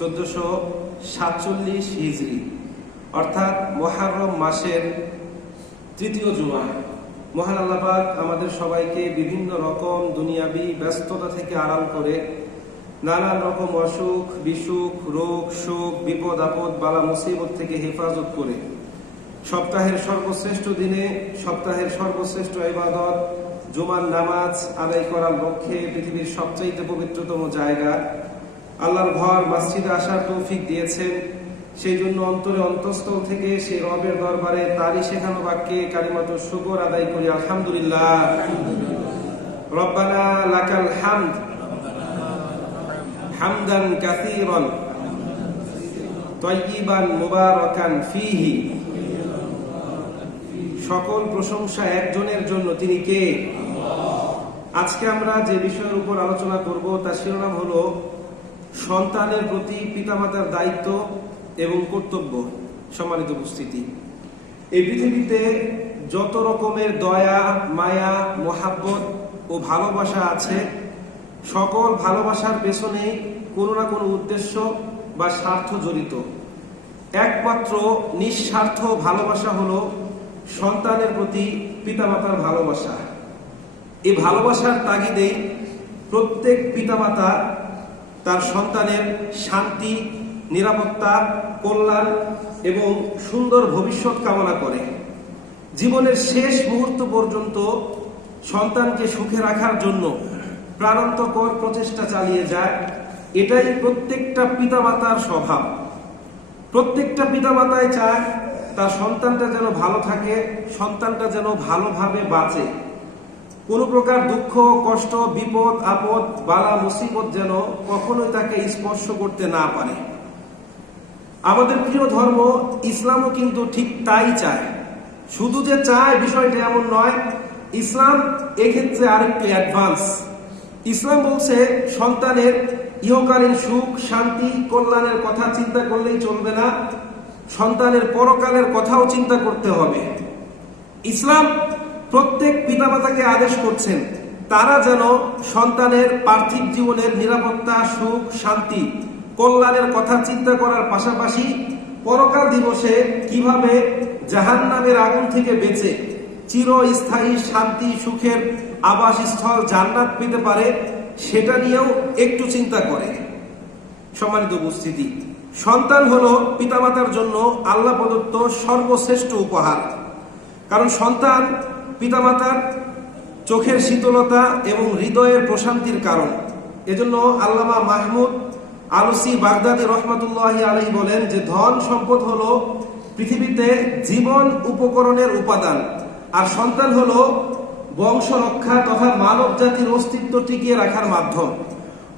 চোদ্দশো সাতচল্লিশ হিজড়ি অর্থাৎ মহারম মাসের তৃতীয় জুমা মহান আল্লাপাক আমাদের সবাইকে বিভিন্ন রকম দুনিয়াবি ব্যস্ততা থেকে আরাম করে নানান রকম অসুখ, বিসুখ, রোগ, শোক, বিপদ, আপদ, বালা, মুসিবত থেকে হেফাজত করে সপ্তাহের সর্বশ্রেষ্ঠ দিনে সপ্তাহের সর্বশ্রেষ্ঠ ইবাদত, জুমার নামাজ আদায় করার লক্ষ্যে পৃথিবীর সবচাইতে পবিত্রতম জায়গা আল্লাহর ঘর, মসজিদে আসার তৌফিক দিয়েছেন। সেই জন্য অন্তরে অন্তঃস্থল থেকে সেই রবের দরবারে তারই শেখানো বাক্যে কালিমাত শুকর আদায় করি, আলহামদুলিল্লাহ। রব্বানা লাকাল হামদ, হামদান কাসীরান তয়্যিবান মুবারাকান ফীহি। সকল প্রশংসা একজনের জন্য, তিনি কে? আজকে আমরা যে বিষয়ের উপর আলোচনা করব, তার শিরোনাম হলো সন্তানের প্রতি পিতামাতার দায়িত্ব এবং কর্তব্য সম্মানিত উপস্থিতি। এই পৃথিবীতে যত রকমের দয়া, মায়া, মোহাব্বত ও ভালোবাসা আছে, সকল ভালোবাসার পেছনেই কোনো না কোনো উদ্দেশ্য বা স্বার্থ জড়িত। একমাত্র নিঃস্বার্থ ভালোবাসা হলো সন্তানের প্রতি পিতামাতার ভালোবাসা। এই ভালোবাসার তাগিদেই প্রত্যেক পিতামাতা তার সন্তানের শান্তি, নিরাপত্তা, কল্যাণ এবং সুন্দর ভবিষ্যৎ কামনা করে। জীবনের শেষ মুহূর্ত পর্যন্ত সন্তানকে সুখে রাখার জন্য প্রাণান্তকর প্রচেষ্টা চালিয়ে যায়। এটাই প্রত্যেকটা পিতামাতার স্বভাব। প্রত্যেকটা পিতামাতাই চায় তার সন্তানটা যেন ভালো থাকে, সন্তানটা যেন ভালোভাবে বাঁচে। কোনো প্রকার দুঃখ, কষ্ট, বিপদ, আপদ, বালা, মুসিবত যেন কখনোই তাকে স্পর্শ করতে না পারে। আমাদের প্রিয় ধর্ম, ইসলামও কিন্তু ঠিক তাই চায়। শুধু যে চায় বিষয়টা এমন নয়, ইসলাম এক্ষেত্রে আরেকটু অ্যাডভান্স। ইসলাম বলছে, সন্তানের ইহকালীন সুখ, শান্তি, কল্যাণের কথা চিন্তা করলেই চলবে না। সন্তানের পরকালের কথাও চিন্তা করতে হবে। ইসলাম প্রত্যেক পিতামাতাকে আদেশ করছেন, তারা যেন সন্তানের পার্থিব জীবনের নিরাপত্তা, সুখ, শান্তি, কল্যাণের কথা চিন্তা করার পাশাপাশি পরকাল দিবসে কীভাবে জাহান নামের আগুন থেকে বেঁচে চিরস্থায়ী শান্তি, সুখের আবাসস্থল জান্নাত পেতে পারে, সেটা নিয়েও একটু চিন্তা করে। সম্মানিত উপস্থিতি, সন্তান হলো পিতামাতার জন্য আল্লাহ প্রদত্ত সর্বশ্রেষ্ঠ উপহার। কারণ সন্তান পিতামাতার চোখের শীতলতা এবং হৃদয়ের প্রশান্তির কারণ। এজন্য আল্লামা মাহমুদ আলুসি বাগদাদি রহমতুল্লাহ আলাই বলেন যে ধন সম্পদ হলো পৃথিবীতে জীবন উপকরণের উপাদান, আর সন্তান হলো বংশ রক্ষা তথা মানব জাতির অস্তিত্ব টিকিয়ে রাখার মাধ্যম।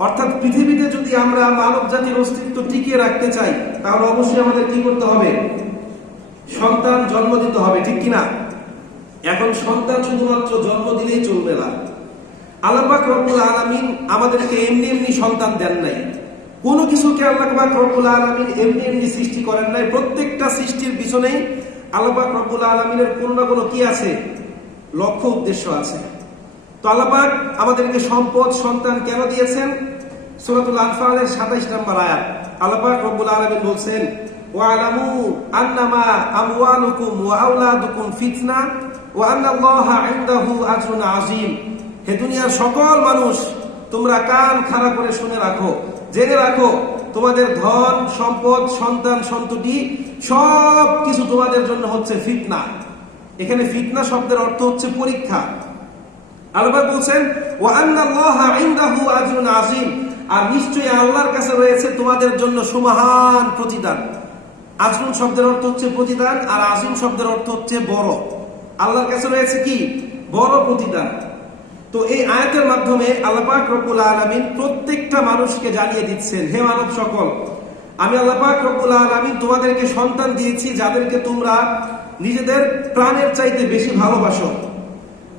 অর্থাৎ পৃথিবীতে যদি আমরা মানব জাতির অস্তিত্ব টিকিয়ে রাখতে চাই, তাহলে অবশ্যই আমাদের কি করতে হবে? সন্তান জন্ম দিতে হবে, ঠিক কিনা? এখন সন্তান শুধুমাত্র জন্ম দিলেই চলবে না। আল্লাপাক রব্বুল আলমিন আমাদেরকে এমনি এমনি সন্তান দেন নাই। কোনো কিছুকে আল্লাপাক রব্বুল আলমিন এমনি এমনি সৃষ্টি করেন নাই। প্রত্যেকটা সৃষ্টির পিছনেই আল্লাপাক রব্বুল আলমিনের কোনো না কোনো কি আছে? লক্ষ্য উদ্দেশ্য আছে। তো আল্লাপাক আমাদেরকে সম্পদ, সন্তান কেন দিয়েছেন? সুরাতুল আনফালের সাতাইশ নম্বর আয়াত। আল্লাপাক রব্বুল আলমিন বলছেন, ওয়ালামু আন্নামা আমওয়ালুকুম ওয়া আওলাদুকুম ফিতনা আযীম। হে দুনিয়ার সকল মানুষ, তোমরা কান খাড়া করে শুনে রাখো, জেনে রাখো, তোমাদের ধন, সম্পদ, সন্তান, সন্ততি সব কিছু তোমাদের জন্য হচ্ছে ফিতনা। এখানে ফিতনা শব্দের অর্থ হচ্ছে পরীক্ষা। আল্লাহ বলছেন ও আযীম। আর নিশ্চয়ই আল্লাহর কাছে রয়েছে তোমাদের জন্য সুমহান প্রতিদান। আজরুন শব্দের অর্থ হচ্ছে প্রতিদান, আর আজিম শব্দের অর্থ হচ্ছে বড়। আল্লাহর কাছে রয়েছে কি? বড় প্রতিদান। তো এই আয়াতের মাধ্যমে আল্লাপাক রব্বুল আলমিন প্রত্যেকটা মানুষকে জানিয়ে দিচ্ছেন, হে মানব সকল, আমি আল্লাপাক রব্বুল আলমিন তোমাদেরকে সন্তান দিয়েছি যাদেরকে তোমরা নিজেদের প্রাণের চাইতে বেশি ভালোবাসো।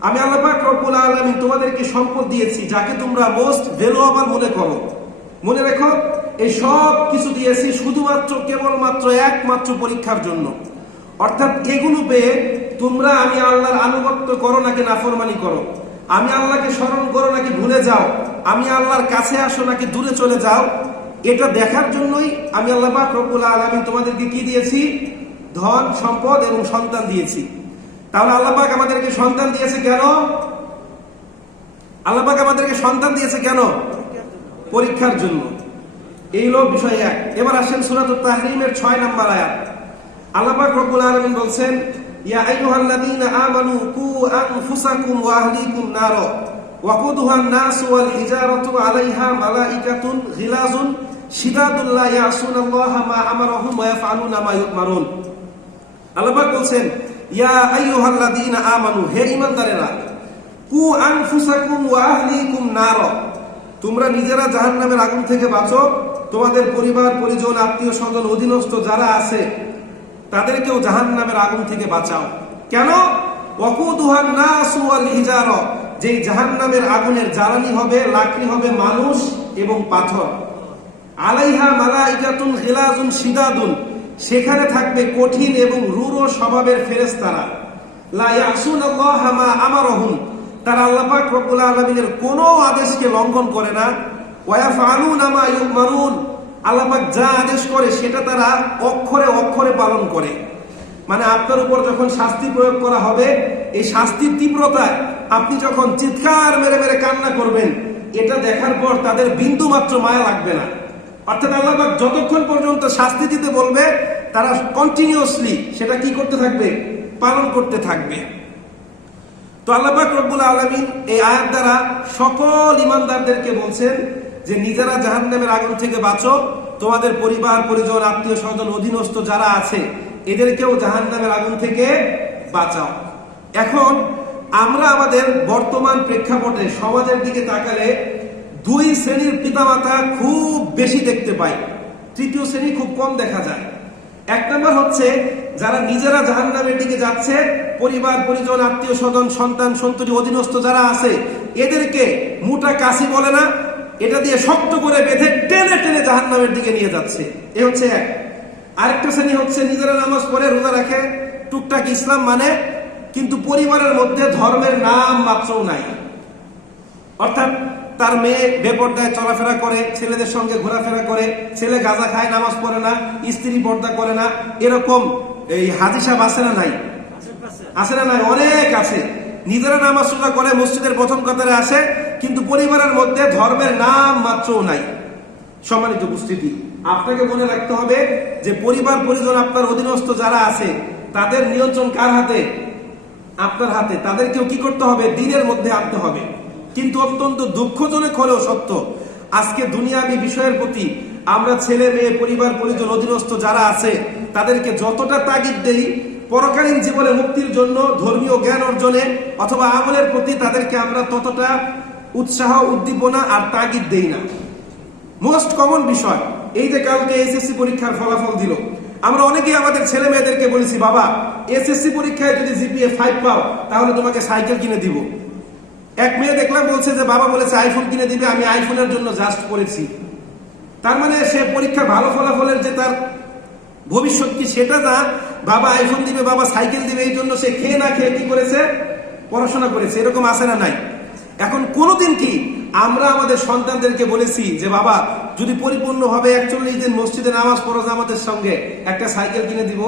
আমি আল্লাপাক রব্বুল আলমিন তোমাদেরকে সম্পদ দিয়েছি যাকে তোমরা মোস্ট ভ্যালুয়েবল মনে করো। মনে রেখো, এই সব কিছু দিয়েছি শুধুমাত্র কেবলমাত্র একমাত্র পরীক্ষার জন্য। অর্থাৎ এগুলো পেয়ে তোমরা আমি আল্লাহর আনুগত্য করো নাকি নাফরমানি করো? আমি আল্লাহকে স্মরণ করো নাকি ভুলে যাও? আমি আল্লাহর কাছে আসো নাকি দূরে চলে যাও? এটা দেখার জন্যই আমি আল্লাহ রব্বুল আলামিন তোমাদেরকে কি দিয়েছি? ধন, সম্পদ এবং সন্তান দিয়েছি। তাহলে আল্লাহ পাক আমাদেরকে সন্তান দিয়েছে কেন? আল্লাহ পাক আমাদেরকে সন্তান দিয়েছে কেন? পরীক্ষার জন্য। এই হলো বিষয় এক। এবার আসেন সুরাত তাহরিমের ছয় নাম্বার আয়াত। আল্লাহ পাক রব্বুল আলামিন বলছেন ইয়া কু হে কু তোমরা নিজেরা জাহান্নামের আগুন থেকে বাঁচো। তোমাদের পরিবার, পরিজন আত্মীয় স্বজন অধীনস্থ যারা আছে তাদেরকেও জাহান নামের আগুন থেকে বাঁচাও। কেন? হিজার যেই জাহান্নামের আগুনের জ্বালানি হবে, লাকড়ি হবে মানুষ এবং পাথর। আলাইহা মালাইকাতুন গিলাজুন শিদাদুন। সেখানে থাকবে কঠিন এবং রূঢ় স্বভাবের মা আমারহুম। তারা আল্লাহ পাক রব্বুল আলামিনের কোনো আদেশকে লঙ্ঘন করে না। ওয়া ইয়াফআলুনা মা ইউমারুন। আল্লাহ পাক যা আদেশ করে, সেটা তারা অক্ষরে অক্ষরে পালন করে। মানে আপনার উপর যখন শাস্তি প্রয়োগ করা হবে, এই শাস্তির তীব্রতায় আপনি যখন চিৎকার মেরে মেরে কান্না করবেন, এটা দেখার পর তাদের বিন্দু মাত্র মায়া লাগবে না। অর্থাৎ আল্লাহ পাক যতক্ষণ পর্যন্ত শাস্তি দিতে বলবে, তারা কন্টিনিউসলি সেটা কি করতে থাকবে? পালন করতে থাকবে। তো আল্লাহ পাক রব্বুল আলমিন এই আয়াত দ্বারা সকল ইমানদারদেরকে বলছেন যে নিজেরা জাহান্নামের আগুন থেকে বাঁচো, তোমাদের পরিবার, পরিজন, আত্মীয় স্বজন, অধীনস্থ যারা আছে, এদেরকেও জাহান্নামের আগুন থেকে বাঁচাও। এখন আমরা আমাদের বর্তমান প্রেক্ষাপটে সমাজের দিকে তাকালে দুই শ্রেণির পিতামাতা খুব বেশি দেখতে পাই। তৃতীয় শ্রেণি খুব কম দেখা যায়। এক নম্বর হচ্ছে, যারা নিজেরা জাহান্নামের দিকে যাচ্ছে, পরিবার, পরিজন, আত্মীয় স্বজন, সন্তান, সন্ততি, অধীনস্থ যারা আছে, এদেরকে মোটা কাশি বলে না এটা দিয়ে শক্ত করে বেঁধে টেনে টেনে জাহান নামের দিকে নিয়ে যাচ্ছে। এ হচ্ছে এক। আরেকটা শ্রেণি হচ্ছে, নিজেরা নামাজ পড়ে রোজা রাখে। টুকটাক ইসলাম মানে কিন্তু পরিবারের মধ্যে ধর্মের নাম মাত্রও নাই। অর্থাৎ তার মেয়ে বেপর্দায় চলাফেরা করে, ছেলেদের সঙ্গে ঘোরাফেরা করে, ছেলে গাঁজা খায়, নামাজ পড়ে না, স্ত্রী পর্দা করে না, এরকম এই হাদিসা আছে না নাই? আছে না নাই? অনেক আছে। নিজেরা নামাজ সোজা করে মসজিদের প্রথম কাতারে আসে, কিন্তু পরিবারের মধ্যে ধর্মের নাম মাত্রও নাই। সম্মানিত উপস্থিতি, আপনাকে মনে রাখতে হবে যে পরিবার, পরিজন, আপনার অধীনস্থ যারা আছে, তাদের নিয়ন্ত্রণ কার হাতে? আপনার হাতে। তাদেরকেও কি করতে হবে? দিনের মধ্যে আনতে হবে। কিন্তু অত্যন্ত দুঃখজনক হলেও সত্য, আজকে দুনিয়াবি বিষয়ের প্রতি আমরা ছেলে, মেয়ে, পরিবার, পরিজন, অধীনস্থ যারা আছে, তাদেরকে যতটা তাগিদ দেই পরকালীন জীবনে মুক্তির জন্য, ধর্মীয় জ্ঞান অর্জনে অথবা আমলের প্রতি তাদেরকে আমরা ততটা উৎসাহ, উদ্দীপনা আর তাগিদ দেই না। মোস্ট কমন বিষয়, এই যে কালকে এসএসসি পরীক্ষার ফলাফল দিল। আমরা অনেকেই আমাদের ছেলে মেয়েদেরকে বলেছি, বাবা এসএসসি পরীক্ষায় যদি জিপিএ ফাইভ পাও, তাহলে তোমাকে সাইকেল কিনে দিব। এক মেয়ে দেখলাম বলছে যে, বাবা বলেছে আইফোন কিনে দিবে, আমি আইফোনের জন্য জাস্ট করেছি তার মানে সে পরীক্ষার ভালো ফলাফলের যে তার ভবিষ্যৎ কি সেটা না বাবা আইফোন দিবে, বাবা সাইকেল দিবে, এই জন্য সে খেয়ে না খেয়ে কি করেছে? পড়াশোনা করেছে, এরকম আসে না নাই? এখন কোনোদিন কি আমরা আমাদের সন্তানদেরকে বলেছি যে, বাবা, যদি পরিপূর্ণ হবে একচল্লিশ দিন মসজিদে নামাজ পড়ো আমাদের সঙ্গে, একটা সাইকেল কিনে দিব।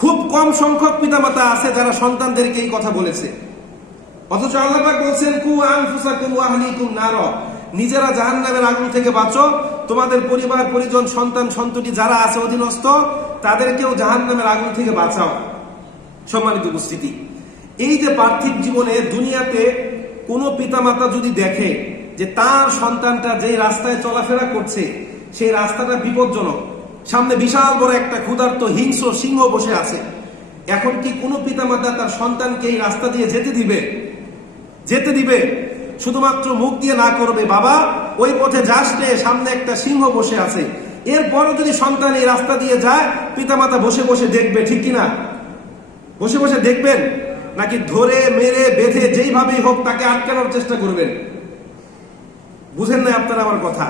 খুব কম সংখ্যক পিতামাতা আছে যারা সন্তানদেরকে এই কথা বলেছে। অথচ আল্লাপাক বলছেন কু আনফুসাকুম ওয়াহলিকুম নার। নিজেরা জাহান নামের আগুন থেকে বাঁচো। তোমাদের পরিবার, পরিজন, সন্তান, সন্ততি যারা আছে অধীনস্থ, তাদেরকেও জাহান্নামের আগুন থেকে বাঁচাও। সম্মানিত উপস্থিতি, এই যে পার্থিব জীবনে দুনিয়াতে কোনো পিতামাতা যদি দেখে যে তার সন্তানটা যেই রাস্তায় চলাফেরা করছে, সেই রাস্তাটা বিপজ্জনক। সামনে বিশাল বড় একটা ক্ষুধার্ত হিংস্র সিংহ বসে আছে। এখন কি কোনো পিতামাতা তার সন্তানকে এই রাস্তা দিয়ে যেতে দিবে? যেতে দিবে? শুধুমাত্র মুখ দিয়ে না করবে বাবা, ওই পথে যাস সামনে একটা সিংহ বসে আছে। এরপরও যদি সন্তান এই রাস্তা দিয়ে যায়, পিতামাতা বসে বসে দেখবে, ঠিক কিনা? বসে বসে দেখবেন? নাকি ধরে, মেরে, বেঁধে, যেইভাবেই হোক তাকে আটকানোর চেষ্টা করবেন? বুঝেন না আপনারা আমার কথা?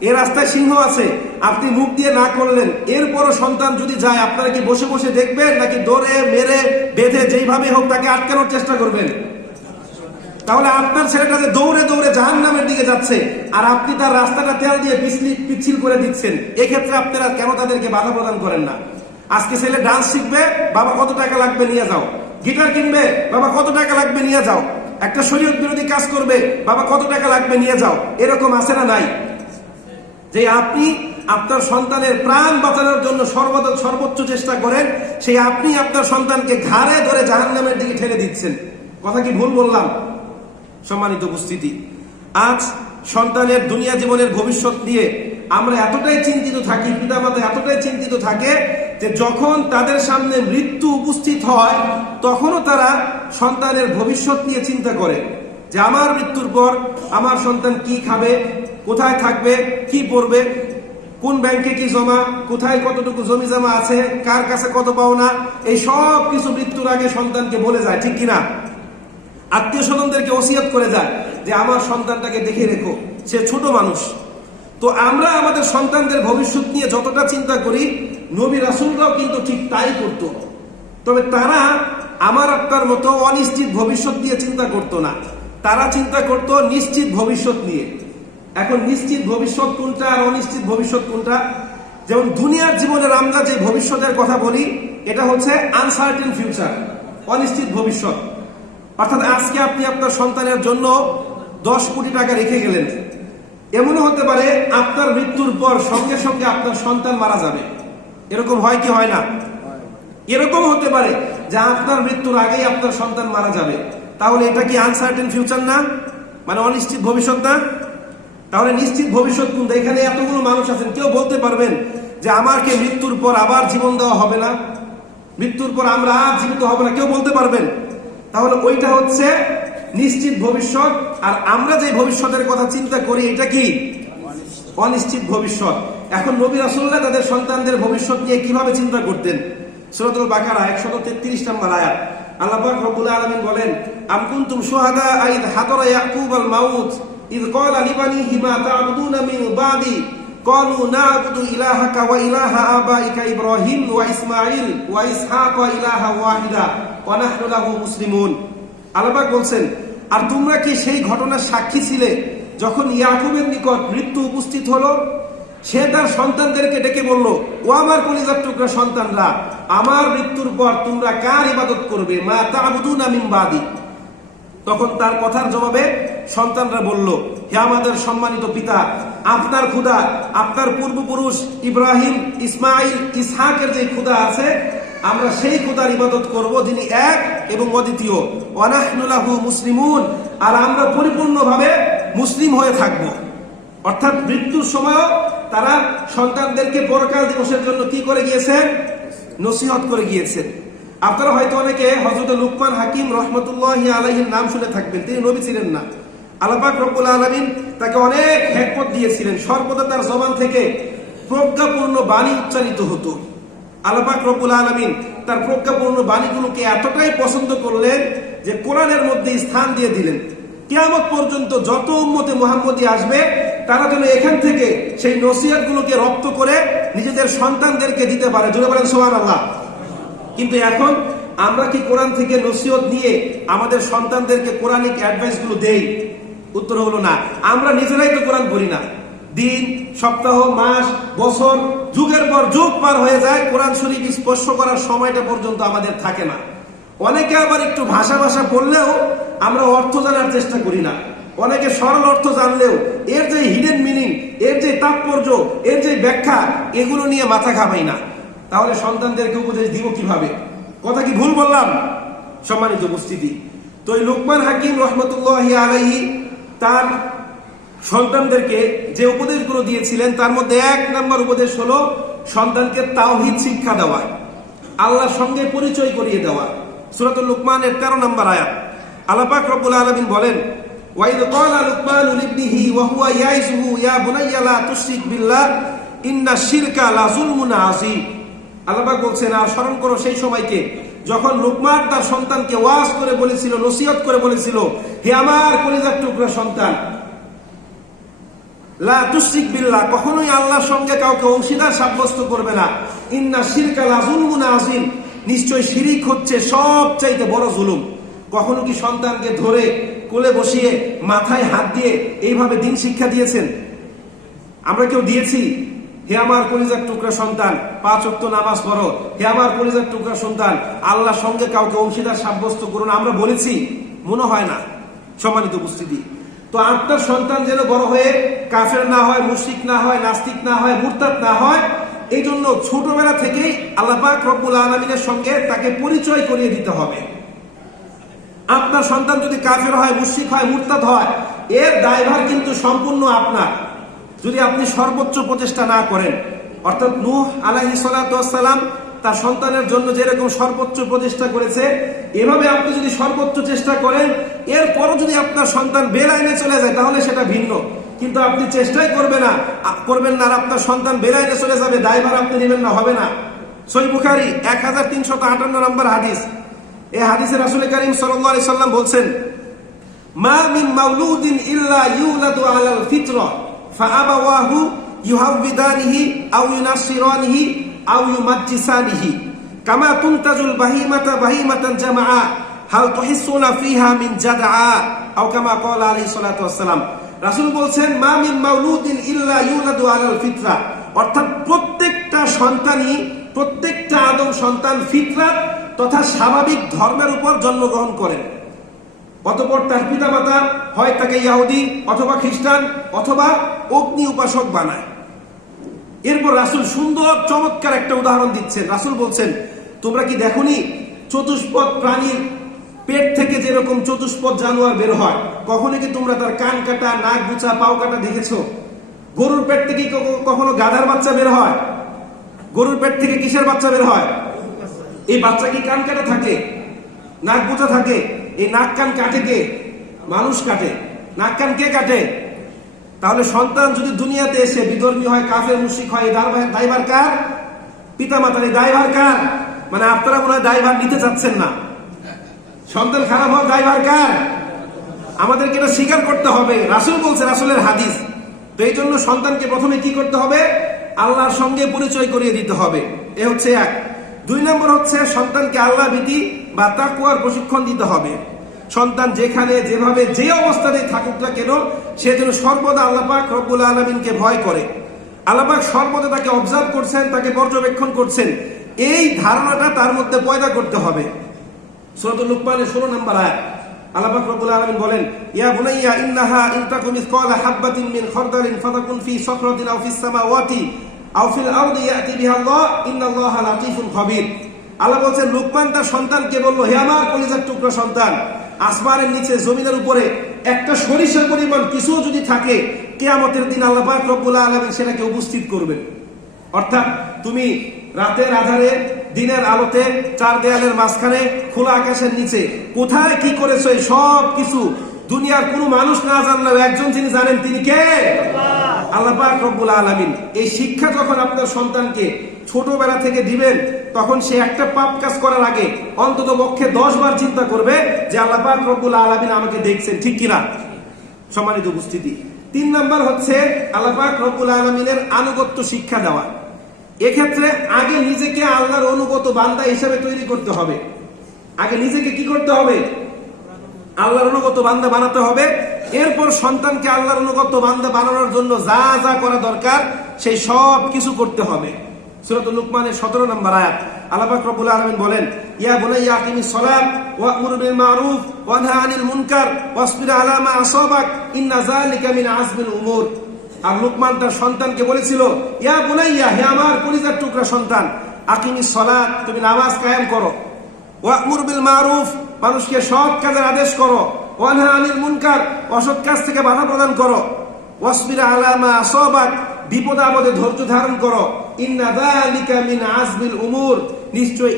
এ রাস্তায় সিংহ আছে, আপনি মুখ দিয়ে না করলেন, এরপরও সন্তান যদি যায়, আপনারা কি বসে বসে দেখবেন? নাকি দৌড়ে মেরে, বেঁধে যেইভাবে হোক তাকে আটকানোর চেষ্টা করবেন? তাহলে আপনার ছেলেটা যে দৌড়ে দৌড়ে জাহান নামের দিকে যাচ্ছে, আর আপনি তার রাস্তাটা তেল দিয়ে পিছলি পিছিল করে দিচ্ছেন, এক্ষেত্রে আপনারা কেন তাদেরকে বাধা প্রদান করেন না? আজকে ছেলে ডান্স শিখবে, বাবা কত টাকা লাগবে নিয়ে যাও। গিটার কিনবে, বাবা কত টাকা লাগবে নিয়ে যাও। একটা শরীর বিরোধী কাজ করবে, বাবা কত টাকা লাগবে নিয়ে যাও। এরকম আছে না নাই? যে আপনি আপনার সন্তানের প্রাণ বাঁচানোর জন্য সর্বদা সর্বোচ্চ চেষ্টা করেন, সেই আপনি আপনার সন্তানকে ঘাড়ে ধরে জাহান নামের দিকে ঠেলে দিচ্ছেন। কথা কি ভুল বললাম? সম্মানিত উপস্থিতি। আজ সন্তানের দুনিয়া জীবনের ভবিষ্যৎ নিয়ে আমরা এতটাই চিন্তিত থাকি, পিতামাতা এতটাই চিন্তিত থাকে যে যখন তাদের সামনে মৃত্যু উপস্থিত হয়, তখনও তারা সন্তানের ভবিষ্যৎ নিয়ে চিন্তা করে যে আমার মৃত্যুর পর আমার সন্তান কি খাবে, কোথায় থাকবে, কি পড়বে, কোন ব্যাংকে কি জমা, কোথায় কতটুকু জমি জমা আছে, কার কাছে কত পাওনা, এই সব কিছু মৃত্যুর আগে সন্তানকে বলে যায়, ঠিক কিনা? আত্মীয় স্বজনদেরকে ওসিয়ত করে যায় যে আমার সন্তানটাকে দেখে রেখো, সে ছোট মানুষ। তো আমরা আমাদের সন্তানদের ভবিষ্যৎ নিয়ে যতটা চিন্তা করি, নবী রাসুলরাও কিন্তু ঠিক তাই করত। তবে তারা আমার আপনার মতো অনিশ্চিত ভবিষ্যৎ নিয়ে চিন্তা করত না। তারা চিন্তা করত নিশ্চিত ভবিষ্যৎ নিয়ে। এখন নিশ্চিত ভবিষ্যৎ কোনটা আর অনিশ্চিত ভবিষ্যৎ কোনটা? যেমন দুনিয়ার জীবনের আমরা যে ভবিষ্যতের কথা বলি, এটা হচ্ছে আনসার্টেন ফিউচার অনিশ্চিত ভবিষ্যৎ। অর্থাৎ আজকে আপনি আপনার সন্তানের জন্য দশ কোটি টাকা রেখে গেলেন। এমনও হতে পারে আপনার মৃত্যুর পর সঙ্গে সঙ্গে আপনার সন্তান মারা যাবে। এরকম হয় কি হয় না? এরকম হতে পারে যে আপনার মৃত্যুর আগেই আপনার সন্তান মারা যাবে। তাহলে এটা কি আনসার্টেন ফিউচার না? মানে অনিশ্চিত ভবিষ্যৎ না? তাহলে নিশ্চিত ভবিষ্যৎ কোনটা? এখানে এতগুলো মানুষ আছেন, কেউ বলতে পারবেন যে আমাকে মৃত্যুর পর আবার জীবন দেওয়া হবে না? মৃত্যুর পর আমরা আর জীবিত হব না, কেউ বলতে পারবেন? তাহলে ওইটা হচ্ছে নিশ্চিত ভবিষ্যৎ আর আমরা যে ভবিষ্যতের কথা চিন্তা করি এটা কি অনিশ্চিত ভবিষ্যৎ এখন নবী রাসুল্লাহ তাদের সন্তানদের ভবিষ্যৎ নিয়ে কিভাবে চিন্তা করতেন সুরতুল বাকারা একশত তেত্রিশ নম্বর আয়াত আল্লাহ পাক রব্বুল আলামিন বলেন আম কুনতুম শুহাদা আইদ হাদরা ইয়াকুব আল মাউত ইদ ক্বালা লিবানিহি মা তা'বুদুনা মিন বাদি قالوا نعبد إلهك وإله آبائك إبراهيم وإسماعيل وإسحاق إلها واحدا ওয়ানাহু মুসলিমুন। আল্লাহ বলছেন, আর তোমরা কি সেই ঘটনার সাক্ষী ছিলে যখন ইয়াকুবের নিকট মৃত্যু উপস্থিত হলো? সে তার সন্তানদেরকে ডেকে বলল, ও আমার কলিজার টুকরা সন্তানরা, আমার মৃত্যুর পর তোমরা কার ইবাদত করবে? মা তাবুদুন আমিম বাদী। তখন তার কথার জবাবে সন্তানরা বলল, হে আমাদের সম্মানিত পিতা, আপনার ক্ষুদা আপনার পূর্বপুরুষ ইব্রাহিম ইসমাইল ইসহাকের যে ক্ষুদা আছে আমরা সেই ক্ষুদার ইবাদত করব, যিনি এক এবং অদ্বিতীয়। অনাহনুলাহু মুসলিমুন, আর আমরা পরিপূর্ণভাবে মুসলিম হয়ে থাকব। অর্থাৎ মৃত্যুর সময়ও তারা সন্তানদেরকে পরকাল দিবসের জন্য কি করে গিয়েছেন? নসিহত করে গিয়েছেন। আপনারা হয়তো অনেকে হজরত লুকমান হাকিম রহমতুল্লাহ আলহির নাম শুনে থাকবেন। তিনি নবী ছিলেন না। আলাপাক রব্বুল আলমিন তাকে অনেক হেকমত দিয়েছিলেন। সর্বদা তার জবান থেকে প্রজ্ঞাপূর্ণ বাণী উচ্চারিত হতো। আলাপাক রব্বুল আলমিন তার প্রজ্ঞাপূর্ণ বাণীগুলোকে এতটাই পছন্দ করলেন যে কোরআনের মধ্যে স্থান দিয়ে দিলেন। কেয়ামত পর্যন্ত যত উম্মতে মোহাম্মদী আসবে, তারা যেন এখান থেকে সেই নসিহত গুলোকে রপ্ত করে নিজেদের সন্তানদেরকে দিতে পারে। জুড়ে বলেন সোহান আল্লাহ কিন্তু এখন আমরা কি কোরআন থেকে নসিহত নিয়ে আমাদের সন্তানদেরকে কোরআনিক অ্যাডভাইসগুলো দেই? উত্তর হলো না। আমরা নিজেরাই তো কোরআন পড়ি না। দিন, সপ্তাহ, মাস, বছর, যুগের পর যুগ পার হয়ে যায়, কোরআন শরীফ স্পর্শ করার সময়টা পর্যন্ত আমাদের থাকে না। অনেকে আবার একটু ভাষা ভাষা পড়লেও আমরা অর্থ জানার চেষ্টা করি না। অনেকে সরল অর্থ জানলেও এর যে হিডেন মিনিং এর যে তাৎপর্য, এর যে ব্যাখ্যা, এগুলো নিয়ে মাথা ঘামাই না। তাহলে সন্তানদেরকে উপদেশ দিব কীভাবে? কথা কি ভুল বললাম? সম্মানিত উপস্থিতি। তো এই লোকমান হাকিম রহমতুল্লাহ আলাইহি তার সন্তানদেরকে যে উপদেশগুলো দিয়েছিলেন, তার মধ্যে এক নম্বর উপদেশ হলো সন্তানকে তাওহিদ শিক্ষা দেওয়া, আল্লাহর সঙ্গে পরিচয় করিয়ে দেওয়া। সুরাতুল লুকমানের তেরো নম্বর আয়াত। আলাপাক রব্বুল আলমিন বলেন, ওয়াইদ ক্বালা লুকমানু লিবনিহি ওয়া হুয়া ইয়াইজুহু, ইয়া বুনাইয়া, লা তুশরিক বিল্লাহ, ইন্না শিরকা লা যুলমুন আযীম। আল্লাহবাক বলছেন, আর স্মরণ করো সেই সময়কে যখন লুকমান তার সন্তানকে ওয়াজ করে বলেছিল, নসিহত করে বলেছিল, হে আমার কলিজার টুকরা সন্তান লা তুশরিক বিল্লাহ, কখনোই আল্লাহর সঙ্গে কাউকে অংশীদার সাব্যস্ত করবে না। ইন্না শিরকা লা যুলমুন আযীম, নিশ্চয় শিরিক হচ্ছে সবচাইতে বড় জুলুম। কখনো কি সন্তানকে ধরে কোলে বসিয়ে মাথায় হাত দিয়ে এইভাবে দিন শিক্ষা দিয়েছেন? আমরা কেউ দিয়েছি? হে আমার কলিজার টুকরা সন্তান, পাঁচ অক্ত নামাজ পড়ো। হে আমার কলিজার টুকরা সন্তান, আল্লাহর সঙ্গে কাউকে অংশীদার সাব্যস্ত করুন আমরা বলেছি, মনে হয় না। সম্মানিত উপস্থিতি তো আপনার সন্তান যেন বড় হয়ে কাফের না হয়, মুশরিক না হয়, নাস্তিক না হয়, মুরতাদ না হয় এই জন্য ছোটবেলা থেকেই আল্লাহ পাক রব্বুল আলমিনের সঙ্গে তাকে পরিচয় করিয়ে দিতে হবে। আপনার সন্তান যদি কাফের হয়, মুশরিক হয়, মুরতাদ হয়, এর দায়ভার কিন্তু সম্পূর্ণ আপনার। যদি আপনি সর্বোচ্চ প্রচেষ্টা না করেন, অর্থাৎ নূহ আলাহি সালাম তার সন্তানের জন্য যেরকম সর্বোচ্চ প্রচেষ্টা করেছে, এভাবে আপনি যদি সর্বোচ্চ চেষ্টা করেন, এরপরও যদি আপনার সন্তান বেলাইনে চলে যায়, তাহলে সেটা ভিন্ন। কিন্তু আপনি চেষ্টাই করবে না করবেন না আর আপনার সন্তান বেলাইনে চলে যাবে, দায়ভার আপনি নেবেন না, হবে না। সই বুখারি, এক হাজার তিনশত আটান্ন নম্বর হাদিস। এই হাদিসে রাসুল করিম আলাইহি সাল্লাম বলছেন, মা ইল্লা ইউমাজ্জিসানিহি, কামা বাহিমাতা জামাআ রাসূল বলছেন অর্থাৎ প্রত্যেকটা সন্তানই প্রত্যেকটা আদম সন্তান তথা স্বাভাবিক ধর্মের উপর জন্মগ্রহণ করেন। অতপর তার পিতা পিতামাতা হয় তাকে ইয়াহুদি অথবা খ্রিস্টান অথবা অগ্নি উপাসক বানায়। এরপর রাসুল সুন্দর, চমৎকার একটা উদাহরণ দিচ্ছেন। রাসুল বলছেন, তোমরা কি দেখনি? চতুষ্পদ প্রাণীর পেট থেকে যেরকম চতুষ্পদ জানোয়ার বের হয়, কখনো কি তোমরা তার কান কাটা, নাক গুচা পাও কাটা দেখেছ? গরুর পেট থেকে কখনো- গাধার বাচ্চা বের হয়? গরুর পেট থেকে কিসের বাচ্চা বের হয়? এই বাচ্চা কি কান কাটা থাকে? নাক বোঝা থাকে? এই নাক কান কাটে কে? মানুষ কাটে। নাক কান কে কাটে? তাহলে সন্তান যদি দুনিয়াতে এসে বিধর্মী হয়, কাফের মুশিক হয় দায়ভার- কার? পিতা মাতার এই দায়ভার কার? মানে আপনারা মনে হয় দায়ভার নিতে চাচ্ছেন না। সন্তান খারাপ হওয়ার দায়ভার কার? আমাদেরকে এটা স্বীকার করতে হবে। রাসুল বলছে, রাসুলের হাদিস। তো এই জন্য সন্তানকে প্রথমে কি করতে হবে? আল্লাহর সঙ্গে পরিচয় করিয়ে দিতে হবে। এ হচ্ছে এক। দুই নম্বর হচ্ছে সন্তানকে আল্লাহ ভীতি বা তাকুয়ার প্রশিক্ষণ দিতে হবে। সন্তান যেখানে, যেভাবে, যে অবস্থাতে থাকুক না কেন, সে যেন সর্বদা আল্লাপাক রব্বুল আলমিনকে ভয় করে। আল্লাপাক সর্বদা তাকে অবজার্ভ করছেন, তাকে পর্যবেক্ষণ করছেন। এই ধারণাটা তার মধ্যে পয়দা করতে হবে। সূরাতুল লুকমানের 16 নম্বর আয়াত। আল্লাহ পাক রব্বুল আলামিন বলেন, ইয়া বুনাইয়া, ইন্নাহা ইন তাকুম মিসকালা হাববাতিন মিন খারদালিন ফাতাকুন ফি সাখরাতিন আও ফিস সামাওয়াতি আও ফিল আরদি ইয়াতি বিহা আল্লাহ, ইন্নাল্লাহা লাতীফুন খাবীর। আল্লাহ বলছেন, লুকমান তার সন্তানকে বলল, হে আমার কলিজার টুকরা সন্তান আসমানের নিচে জমিনের উপরে একটা সরিষার পরিমাণ কিছু যদি থাকে, কিয়ামতের দিন আল্লাহ পাক রব্বুল আলামিন সেটাকে উপস্থিত করবেন। অর্থাৎ তুমি রাতের আধারে, দিনের আলোতে, চার দেয়ালের মাঝখানে, খোলা আকাশের নিচে, কোথায় কি করেছ সব কিছু দুনিয়ার কোনো মানুষ না জানলেও একজন যিনি জানেন তিনি কে? আল্লাহ পাক রব্বুল আলামিন, এই শিক্ষা যখন আপনার সন্তানকে ছোটবেলা থেকে দিবেন, তখন সে একটা পাপ কাজ করার আগে অন্তত পক্ষে দশ বার চিন্তা করবে যে আল্লাহ পাক রব্বুল আলামিন আমাকে দেখছেন, ঠিক কিনা? সম্মানিত উপস্থিতি। তিন নাম্বার হচ্ছে আল্লাপাক রব্বুল আলমিনের আনুগত্য শিক্ষা দেওয়া। এক্ষেত্রে আগে নিজেকে আল্লাহর অনুগত বান্দা হিসাবে তৈরি করতে হবে। আগে নিজেকে কি করতে হবে? আল্লাহর অনুগত বান্দা বানাতে হবে। এরপর সন্তানকে আল্লাহর অনুগত বান্দা বানানোর জন্য যা যা করা দরকার, সেই সব কিছু করতে হবে। সূরাতুল লুকমানের 17 নম্বর আয়াত। বলেন আনিল মুনকার মিন আর লুকমান তার সন্তানকে বলেছিল হে আমার কলিজার টুকরা সন্তান তুমি কায়েম করো। মানুষকে সৎ কাজের আদেশ করো। ওয়ানহা আনিল মুনকার, অসৎ কাজ থেকে বাধা প্রদান করো। বিপদ ধৈর্য ধারণ করো।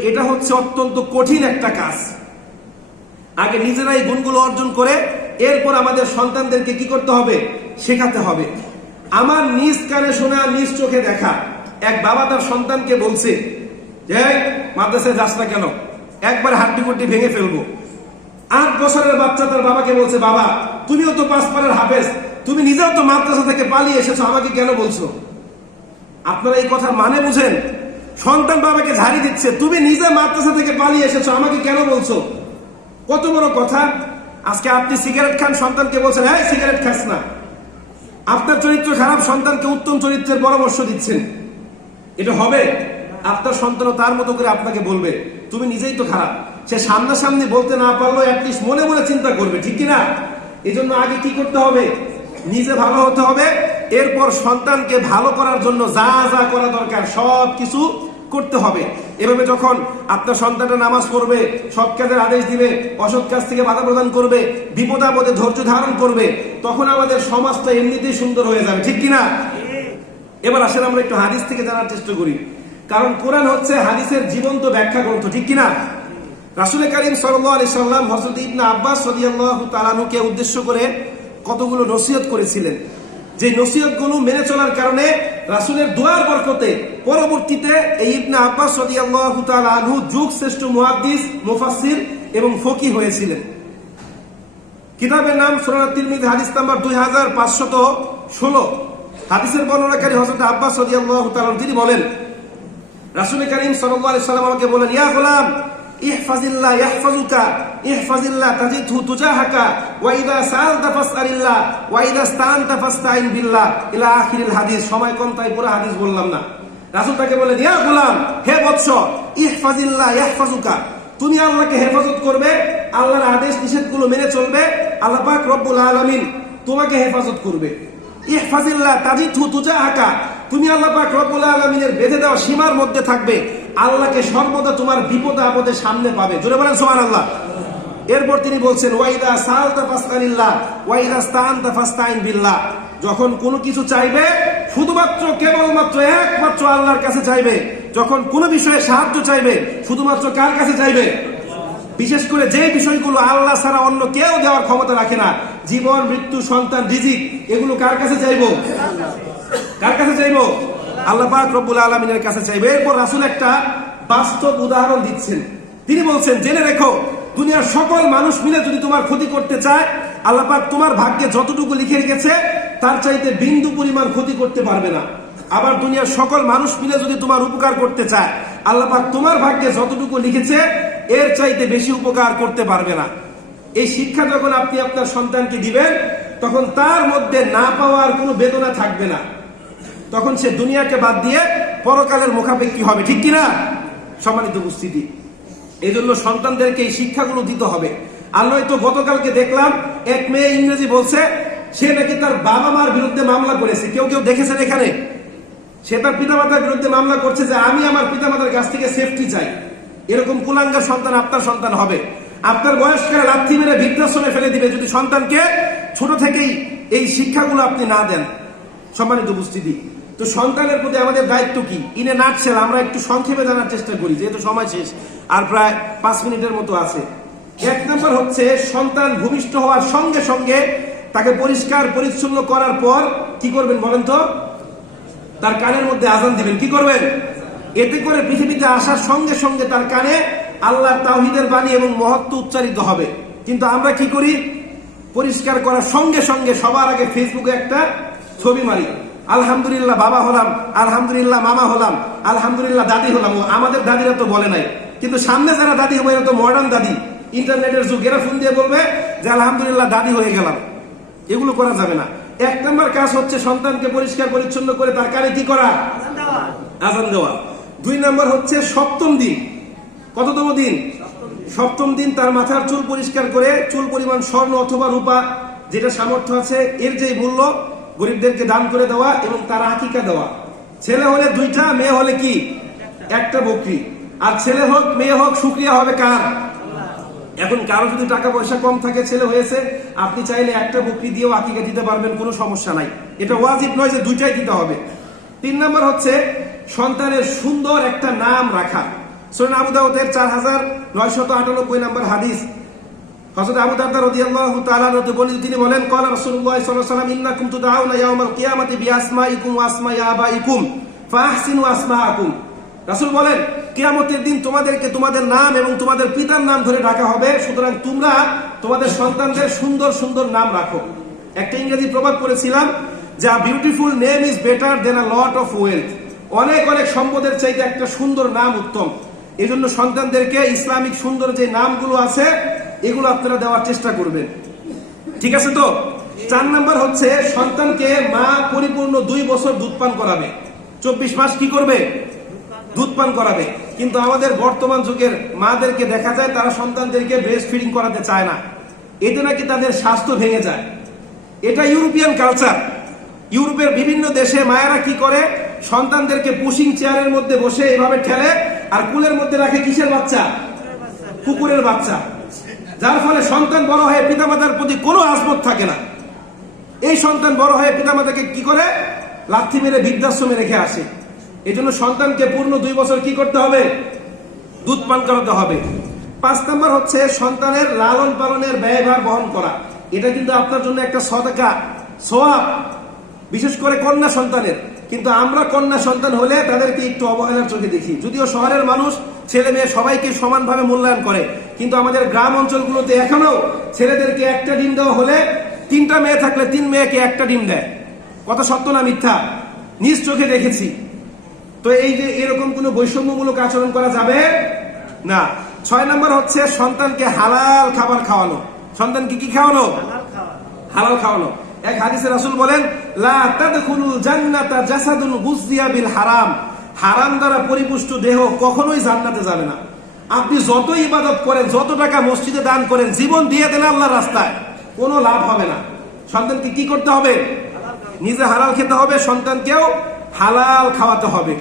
এটা হচ্ছে অত্যন্ত কঠিন একটা কাজ। আগে গুণগুলো অর্জন করে, এরপর আমাদের সন্তানদেরকে কি করতে হবে? শেখাতে হবে। আমার নিজ কানে শোনা, নিজ চোখে দেখা। এক বাবা তার সন্তানকে বলছে যে মাদ্রাসায় যাস না কেন? একবার হাড্ডি গুড্ডি ভেঙে ফেলব। আট বছরের বাচ্চা তার বাবাকে বলছে, বাবা, তুমিও তো পাঁচ পাড়ার হাফেজ, তুমি নিজেও তো মাদ্রাসা থেকে পালিয়ে এসেছ, আমাকে কেন বলছো? আপনারা এই কথার মানে বুঝেন? সন্তান বাবাকে ঝাড়ি দিচ্ছে, তুমি নিজে মাদ্রাসা থেকে পালিয়ে এসেছ, আমাকে কেন বলছো? কত বড় কথা। আজকে আপনি সিগারেট খান, সন্তানকে বলছেন হ্যাঁ সিগারেট খাস না। আপনার চরিত্র খারাপ, সন্তানকে উত্তম চরিত্রের পরামর্শ দিচ্ছেন। এটা হবে। আপনার সন্তানও তার মতো করে আপনাকে বলবে, তুমি নিজেই তো খারাপ। সে সামনাসামনি বলতে না পারলেও অ্যাটলিস্ট মনে মনে চিন্তা করবে, ঠিক কিনা? এই জন্য আগে কি করতে হবে? নিজে ভালো হতে হবে, এরপর সন্তানকে ভালো করার জন্য যা যা করা দরকার সব কিছু করতে হবে। এভাবে যখন আপনার সন্তানটা নামাজ পড়বে, সৎ কাজের আদেশ দিবে, অসৎ কাজ থেকে বাধা প্রদান করবে, বিপদ আপদে ধৈর্য ধারণ করবে, তখন আমাদের সমাজটা এমনিতেই সুন্দর হয়ে যাবে, ঠিক কিনা? এবার আসলে আমরা একটু হাদিস থেকে জানার চেষ্টা করি। কারণ কোরআন হচ্ছে হাদিসের জীবন্ত ব্যাখ্যা গ্রন্থ ঠিক কিনা? রাসুল করিম সাল্লাহ সাল্লাম হজরত ইবনা আব্বাস তালানুকে উদ্দেশ্য করে কতগুলো নসিহত করেছিলেন। যে নসিহতগুলো মেনে চলার কারণে রাসুলের দোয়ার বরকতে পরবর্তীতে এই ইবনা আব্বাস সদিয়াল্লাহু যুগ শ্রেষ্ঠ মুহাদ্দিস, মুফাসসির এবং ফকি হয়েছিলেন। কিতাবের নাম সুরাত তিরমিজি, হাদিস নাম্বার দুই হাজার পাঁচশত ষোলো। হাদিসের বর্ণনাকারী হজরত আব্বাস সদিয়াল্লাহু তাআলা তিনি বলেন, রাসূল করিম সাল্লাম আমাকে বলেন, ইয়া গোলাম ইলা আখিরিল হাদিস কম তাই পুরো হাদিস বললাম না। রাসূল তাকে হে বৎস তুমি আল্লাহকে হেফাজত করবে, আল্লাহর আদেশ নিষেধগুলো মেনে চলবে, আল্লাহ রব্বুল আলামিন তোমাকে হেফাজত করবে। ইহফাজিল্লাহ তাজিদহু তুজাহাকা, তুমি আল্লাহ রব্বুল আলামিনের বেঁধে দেওয়া সীমার মধ্যে থাকবে আল্লাহকে সর্বদা তোমার বিপদ আপদে সামনে পাবে। জোরে বলেন আল্লাহ এরপর তিনি বলছেন, ওয়াইদা সালতা ফাসতানিল্লাহ, ওয়াইদা স্তানতা ফাসতাইন বিল্লাহ। যখন কোনো কিছু চাইবে, শুধুমাত্র কেবলমাত্র একমাত্র আল্লাহর কাছে চাইবে। যখন কোনো বিষয়ে সাহায্য চাইবে, শুধুমাত্র কার কাছে চাইবে? বিশেষ করে যে বিষয়গুলো আল্লাহ ছাড়া অন্য কেউ দেওয়ার ক্ষমতা রাখে না। জীবন, মৃত্যু, সন্তান, রিজিক, এগুলো কার কাছে চাইব? কার কাছে চাইব? আল্লাহ পাক রব্বুল আলমিনের কাছে চাইবে। এরপর রাসুল একটা বাস্তব উদাহরণ দিচ্ছেন। তিনি বলছেন, জেনে রেখো, দুনিয়ার সকল মানুষ মিলে যদি তোমার ক্ষতি করতে চায়, আল্লাহ তোমার ভাগ্যে যতটুকু লিখে রেখেছে, তার চাইতে বিন্দু পরিমাণ ক্ষতি করতে পারবে না। আবার দুনিয়ার সকল মানুষ মিলে যদি তোমার উপকার করতে চায়, আল্লাহ তোমার ভাগ্যে যতটুকু লিখেছে, এর চাইতে বেশি উপকার করতে পারবে না। এই শিক্ষা যখন আপনি আপনার সন্তানকে দিবেন, তখন তার মধ্যে না পাওয়ার কোনো বেদনা থাকবে না। তখন সে দুনিয়াকে বাদ দিয়ে পরকালের মুখাপেক্ষী হবে, ঠিক কিনা? সম্মানিত উপস্থিতি। এই জন্য সন্তানদেরকে এই শিক্ষাগুলো দিতে হবে। আল্লাহ তো গতকালকে দেখলাম, এক মেয়ে ইংরেজি বলছে, সে নাকি তার বাবা মার বিরুদ্ধে মামলা করেছে। কেউ কেউ দেখেছেন এখানে? সে তার পিতামাতার বিরুদ্ধে মামলা করছে যে, আমি আমার পিতামাতার কাছ থেকে সেফটি চাই। এরকম কুলাঙ্গার সন্তান আপনার সন্তান হবে। আপনার বয়স্কের লাথি মেরে বৃদ্ধাশ্রমে ফেলে দিবে যদি সন্তানকে ছোট থেকেই এই শিক্ষাগুলো আপনি না দেন। সম্মানিত উপস্থিতি। তো সন্তানের প্রতি আমাদের দায়িত্ব কি? ইনে নাটছেল আমরা একটু সংক্ষেপে জানার চেষ্টা করি, যেহেতু সময় শেষ, আর প্রায় পাঁচ মিনিটের মতো আছে। এক নম্বর হচ্ছে, সন্তান ভূমিষ্ঠ হওয়ার সঙ্গে সঙ্গে তাকে পরিষ্কার, পরিচ্ছন্ন করার পর কি করবেন বলেন তো? তার কানের মধ্যে আজান দিবেন। কি করবেন? এতে করে পৃথিবীতে আসার সঙ্গে সঙ্গে তার কানে আল্লাহ তাওহিদের বাণী এবং মহত্ব উচ্চারিত হবে। কিন্তু আমরা কি করি? পরিষ্কার করার সঙ্গে সঙ্গে সবার আগে ফেসবুকে একটা ছবি মারি। আলহামদুলিল্লাহ বাবা হলাম, আলহামদুলিল্লাহ মামা হলাম, আলহামদুলিল্লাহ দাদি হলাম। আমাদের দাদিরা তো বলে নাই। কিন্তু সামনে যারা দাদি হবে, এরা তো মডার্ন দাদি। ইন্টারনেটের যুগ, এরা ফোন দিয়ে বলবে যে, আলহামদুলিল্লাহ, দাদি হয়ে গেলাম। এগুলো করা যাবে না। এক নম্বর কাজ হচ্ছে সন্তানকে পরিষ্কার পরিচ্ছন্ন করে তার কানে কি করা? আজান দেওয়া। দুই নম্বর হচ্ছে সপ্তম দিন। কততম দিন? সপ্তম দিন তার মাথার চুল পরিষ্কার করে, চুল পরিমাণ স্বর্ণ অথবা রূপা, যেটা সামর্থ্য আছে, এর যে মূল্য গরিবদেরকে দান করে দেওয়া এবং তার আকিকা দেওয়া। ছেলে হলে দুইটা, মেয়ে হলে কি? একটা বকরি। আর ছেলে হোক, মেয়ে হোক শুক্রিয়া হবে কার? এখন কারও যদি টাকা পয়সা কম থাকে, ছেলে হয়েছে, আপনি চাইলে একটা বকরি দিয়েও আকিকা দিতে পারবেন, কোনো সমস্যা নাই। এটা ওয়াজিব নয় যে দুইটাই দিতে হবে। তিন নম্বর হচ্ছে, সন্তানের সুন্দর একটা নাম রাখা। সোনা আবু দাউদের চার হাজার নয়শত আটানব্বই নম্বর হাদিস। তিনি বলেন বলেন, কিয়ামতের দিন তোমাদেরকে তোমাদের নাম এবং তোমাদের পিতার নাম ধরে ডাকা হবে, সুতরাং তোমরা তোমাদের সন্তানদের সুন্দর সুন্দর নাম রাখো। একটা ইংরেজি প্রবাদ পড়েছিলাম, যা beautiful name is better than a lot of wealth অনেক অনেক সম্পদের চাইতে একটা সুন্দর নাম উত্তম। এই জন্য সন্তানদেরকে ইসলামিক সুন্দর যে নামগুলো আছে এগুলো আপনারা দেওয়ার চেষ্টা করবেন। ঠিক আছে তো? চার নাম্বার হচ্ছে, সন্তানকে মা পরিপূর্ণ দুই বছর দুধ পান করাবে। চব্বিশ মাস কি করবে? দুধ পান করাবে। কিন্তু আমাদের বর্তমান যুগের মাদেরকে দেখা যায়, তারা সন্তানদেরকে ব্রেস্ট ফিডিং করাতে চায় না। এতে নাকি তাদের স্বাস্থ্য ভেঙে যায়। এটা ইউরোপিয়ান কালচার। ইউরোপের বিভিন্ন দেশে মায়েরা কি করে? সন্তানদেরকে পুশিং চেয়ারের মধ্যে বসে এভাবে ঠেলে আর কুলের মধ্যে রাখে কিসের বাচ্চা? কুকুরের বাচ্চা। যার ফলে সন্তান বড় হয়ে পিতামাতার প্রতি কোনো আজমত থাকে না। এই সন্তান বড় হয়ে পিতামাতাকে কি করে? লাথি মেরে, বৃদ্ধাশ্রমে রেখে আসে। এই জন্য সন্তানকে পূর্ণ দুই বছর কি করতে হবে? দুধ পান করাতে হবে। পাঁচ নম্বর হচ্ছে সন্তানের লালন পালনের ব্যয়ভার বহন করা। এটা কিন্তু আপনার জন্য একটা সদকা, সোয়াব, বিশেষ করে কন্যা সন্তানের। কিন্তু আমরা কন্যা সন্তান হলে তাদেরকে একটু অবহেলার চোখে দেখি। যদিও শহরের মানুষ ছেলে মেয়ে সবাইকে সমানভাবে মূল্যায়ন করে কিন্তু আমাদের গ্রাম অঞ্চলগুলোতে এখনও ছেলেদেরকে একটা ডিম দেওয়া হলে তিনটা মেয়ে থাকলে তিন মেয়েকে একটা ডিম দেয়। কত সত্য না মিথ্যা? নিজ চোখে দেখেছি। তো এই যে এরকম কোনো বৈষম্যমূলক আচরণ করা যাবে? না। ছয় নম্বর হচ্ছে সন্তানকে হালাল খাবার খাওয়ানো। সন্তানকে কি খাওয়ানো। হালাল খাওয়ানো। এক হাদিসে রাসূল বলেন, লা হারাম। হারাম দ্বারা পরিপুষ্ট দেহ কখনোই জান্নাতে যাবে না। আপনি যত ইবাদত করেন, যত টাকা মসজিদে দান করেন, জীবন দিয়ে দেন আল্লাহর রাস্তায়, কোনো লাভ হবে না। সন্তানকে কি করতে হবে? নিজে হালাল খেতে হবে, সন্তানকেও হালাল খাওয়াতে হবে।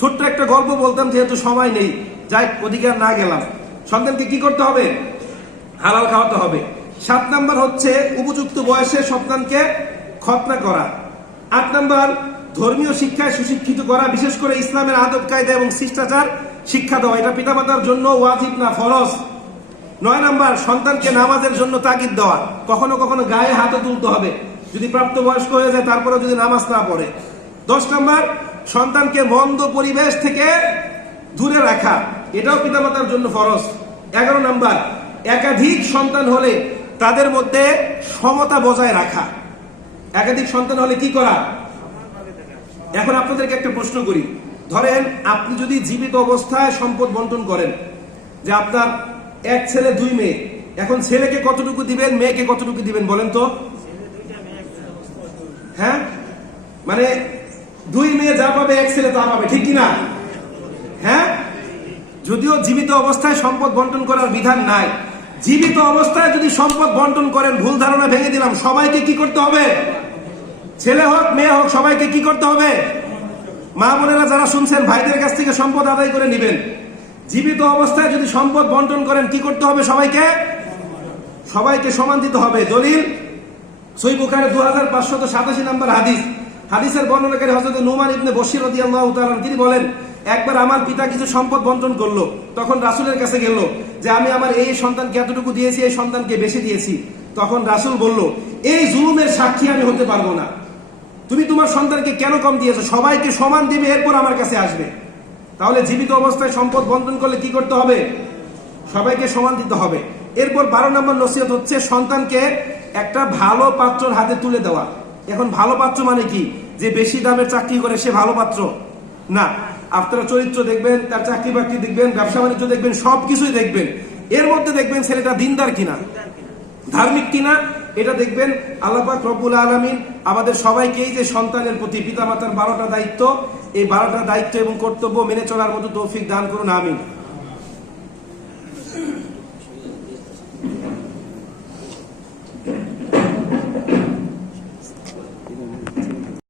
ছোট্ট একটা গল্প বলতাম, যেহেতু সময় নেই, যাই অধিকার না গেলাম। সন্তানকে কি করতে হবে? হালাল খাওয়াতে হবে। সাত নাম্বার হচ্ছে উপযুক্ত বয়সে সন্তানকে খতনা করা। আট নাম্বার, ধর্মীয় শিক্ষায় সুশিক্ষিত করা, বিশেষ করে ইসলামের আদব, কায়দা এবং শিষ্টাচার শিক্ষা দেওয়া। এটা পিতামাতার জন্য ওয়াজিব না, ফরজ। নয় নাম্বার, সন্তানকে নামাজের জন্য তাগিদ দেওয়া। কখনো কখনো গায়ে হাতও তুলতে হবে। যদি প্রাপ্তবয়স্ক হয়ে যায় তারপরে যদি নামাজ না পড়ে। দশ নাম্বার, সন্তানকে মন্দ পরিবেশ থেকে দূরে রাখা। এটাও পিতামাতার জন্য ফরজ। এগারো নাম্বার, একাধিক সন্তান হলে তাদের মধ্যে সমতা বজায় রাখা। একাধিক সন্তান হলে কি করা? এখন আপনাদেরকে একটা প্রশ্ন করি। ধরেন আপনি যদি জীবিত অবস্থায় সম্পদ বন্টন করেন, যে আপনার এক ছেলে, দুই মেয়ে, এখন ছেলেকে কতটুকু দিবেন, মেয়েকে কতটুকু দিবেন বলেন তো? হ্যাঁ? মানে দুই মেয়ে যা পাবে, এক ছেলে তা পাবে, ঠিক কিনা? হ্যাঁ? যদিও জীবিত অবস্থায় সম্পদ বন্টন করার বিধান নাই জীবিত অবস্থায় যদি সম্পদ বন্টন করেন, ভুল ধারণা ভেঙে দিলাম, সবাইকে কি করতে হবে? ছেলে হোক, মেয়ে হোক, সবাইকে কি করতে হবে? মা বোনেরা যারা শুনছেন, ভাইদের কাছ থেকে সম্পদ আদায় করে নেবেন। জীবিত অবস্থায় যদি সম্পদ বন্টন করেন, কি করতে হবে সবাইকে? সবাইকে সমান দিতে হবে। দলিল, সই বুখারে দু হাজার পাঁচশত সাতাশি নম্বর হাদিস। হাদিসের বর্ণনাকারী হজরত নুমান ইবনে বশির রাদিয়াল্লাহু তিনি বলেন একবার আমার পিতা কিছু সম্পদ বন্টন করল, তখন রাসূলের কাছে গেল যে, আমি আমার এই সন্তানকে এতটুকু দিয়েছি, এই সন্তানকে বেশি দিয়েছি। তখন রাসূল বলল, এই জুলুমের সাক্ষী আমি হতে পারব না। তুমি তোমার সন্তানকে কেন কম দিয়েছ? সবাইকে সমান দিবে, এরপর আমার কাছে আসবে। তাহলে জীবিত অবস্থায় সম্পদ বন্টন করলে কি করতে হবে? সবাইকে সমান দিতে হবে। এরপর বারো নম্বর নসিহত হচ্ছে সন্তানকে একটা ভালো পাত্রর হাতে তুলে দেওয়া। এখন ভালো পাত্র মানে কি? যে বেশি দামের চাকরি করে সে ভালো পাত্র? না আপনারা চরিত্র দেখবেন, তার চাকরি বাকরি দেখবেন, ব্যবসা বাণিজ্য দেখবেন, সবকিছুই দেখবেন। এর মধ্যে দেখবেন ছেলেটা দিনদার কিনা, ধার্মিক কিনা, এটা দেখবেন আল্লাপাক রবুল আলমিন আমাদের সবাইকেই যে সন্তানের প্রতি পিতামাতার বারোটা দায়িত্ব, এই বারোটা দায়িত্ব এবং কর্তব্য মেনে চলার মতো তৌফিক দান করুন, আমিন।